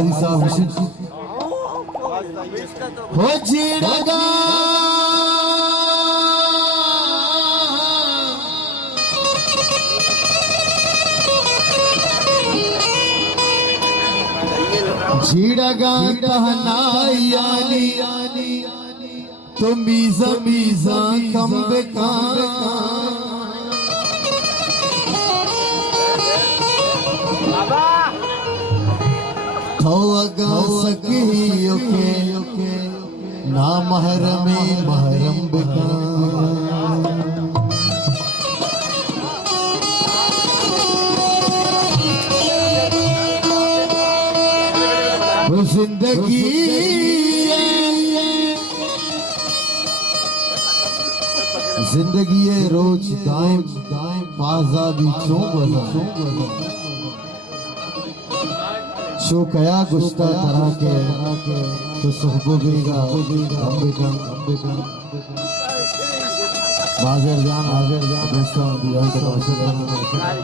काजी साहब हो जीड़गा जीड़गा कहनायानी तो मीज़ा मीज़ा कम बेकार खौगा सकियो के ना महरमे महरम बेकार वो जिंदगी जिंदगी है रोज दाइम बाजा भी चौंक शो कया गुस्ता तरह के तो सुहबो बेगा बाज़र जान दोस्तों दीवान का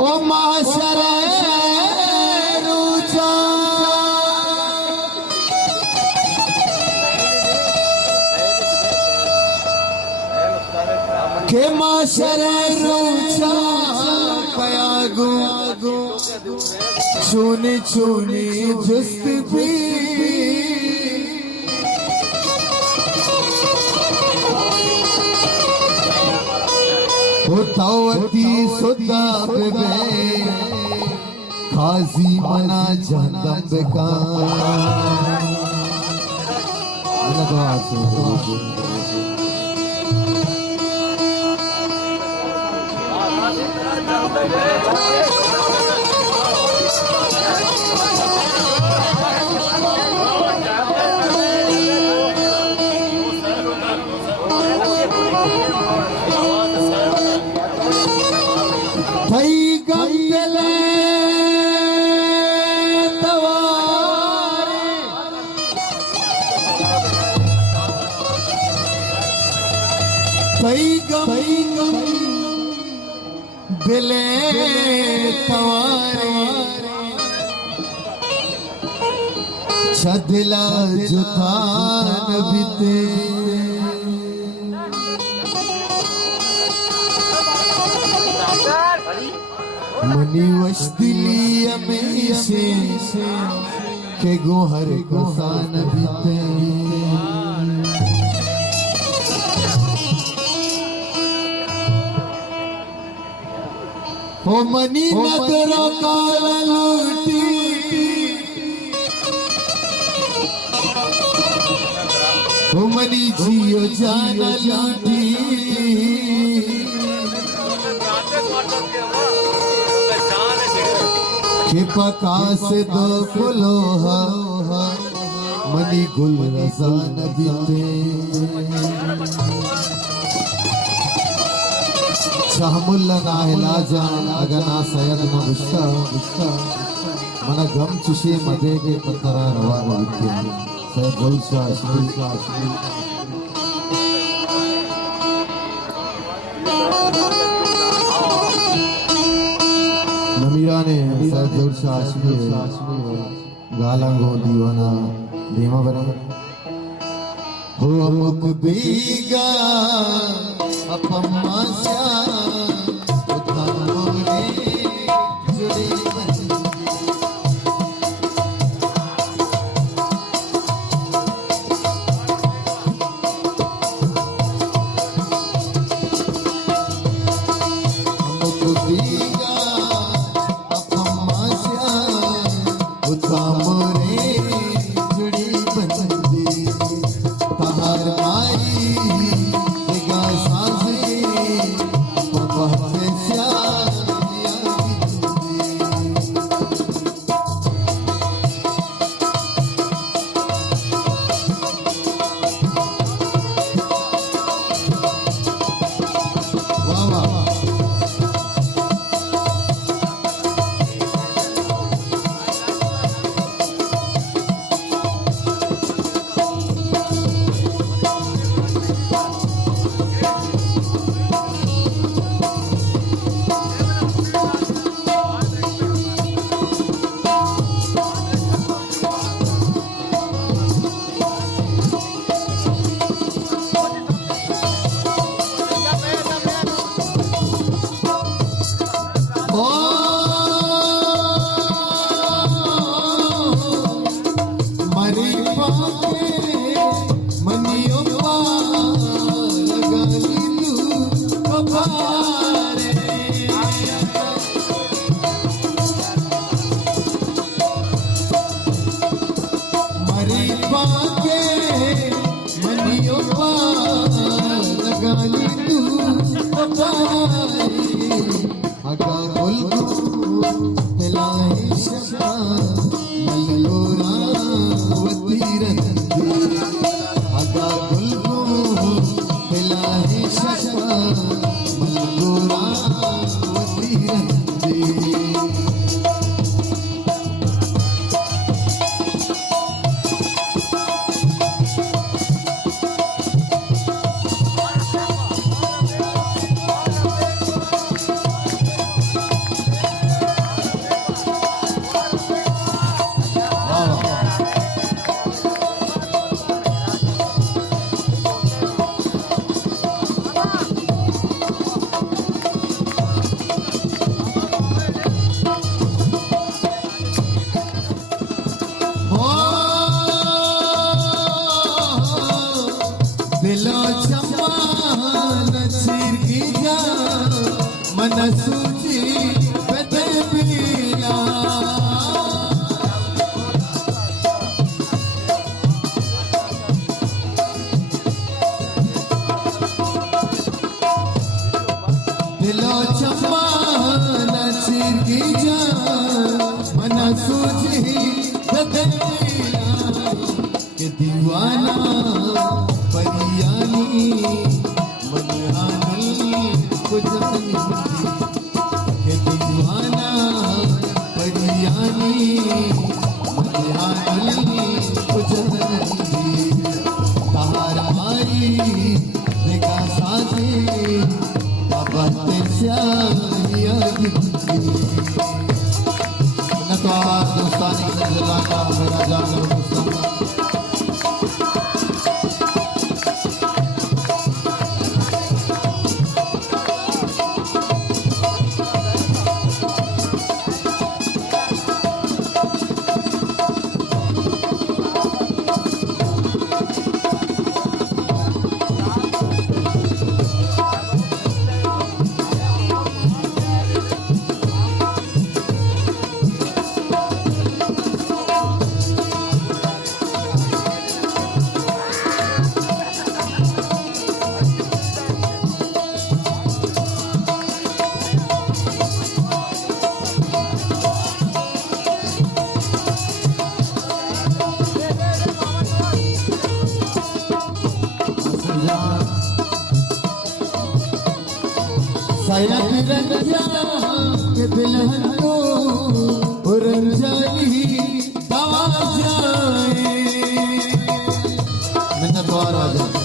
ओ माशरे रूचा के माशरे रूचा कया गो चुनी चुनी जुस्त भी होतावती सुदा बेबे खाजी मना जहन्नम बेकार तो आते भाई गंगले तवारे भाई गम दिले तवारे छदिला जुतान बीते मनी वस्तिली अमेशे के गोहर कसान बीते ओ मनी नगरों काल लूटी ओ मनी जियो जान लूटी के पकास दो फुलोहा मनी गुल रज़ान बीते शाहमुल्ला ना हिलाजा अगर ना सैयद ना बुश्ता मना गम चुशे मदे के पत्तरा रवा बीते सैयद गुलशाह अशमी नमीरा ने सैयद गुलशाह अशमी गालंगो दीवाना दीमा बना हो मुक बीगा अपम्मा सा उतामोरे जुड़े मुक बीगा अपम्मा सा उतामोरे जुड़ी बंदी पहाड़ मारी पाके मनियो पा लगाली तू पाई अगर बोल हिलाए शबा मललोरा वतीरंदी अगर बोल हिलाए शबा मललोरा वतीरंदी दिलो चम्मा नसीर की जा मन सूची बदे पीला दिलो चम्मा नसीर की जा मन सूची बदे पीला के दीवाना परियानी मन आनल कुजनी के दीवाना परियानी मन आनल कुजनी तार माई देखा साथे बाबा तेसिया गिनती न तो दोस्तानी नजर का मेरा जान दोस्ताना सयद रंजा के दिलहनो रंजाई दवा जाए मिन्नत द्वार आ जाए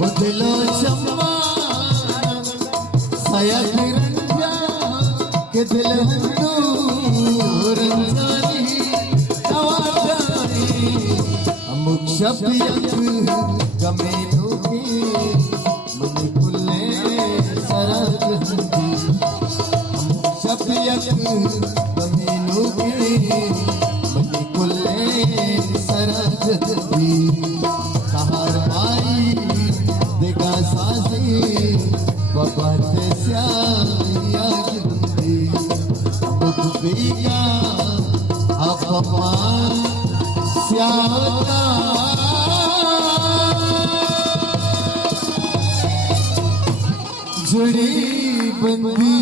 वो दिलो चम्मा सयद रंजा के दिलहनो रंजाई दवा जाए अमुक शब्द गमेलो के मन खुले सरद हंदी शबियत गमेलो के मन खुले सरद हंदी कहार माई देखा सासे बाबा तेसिया गिनती बुक बीगा अपमान स्यादा जुड़ी बंदी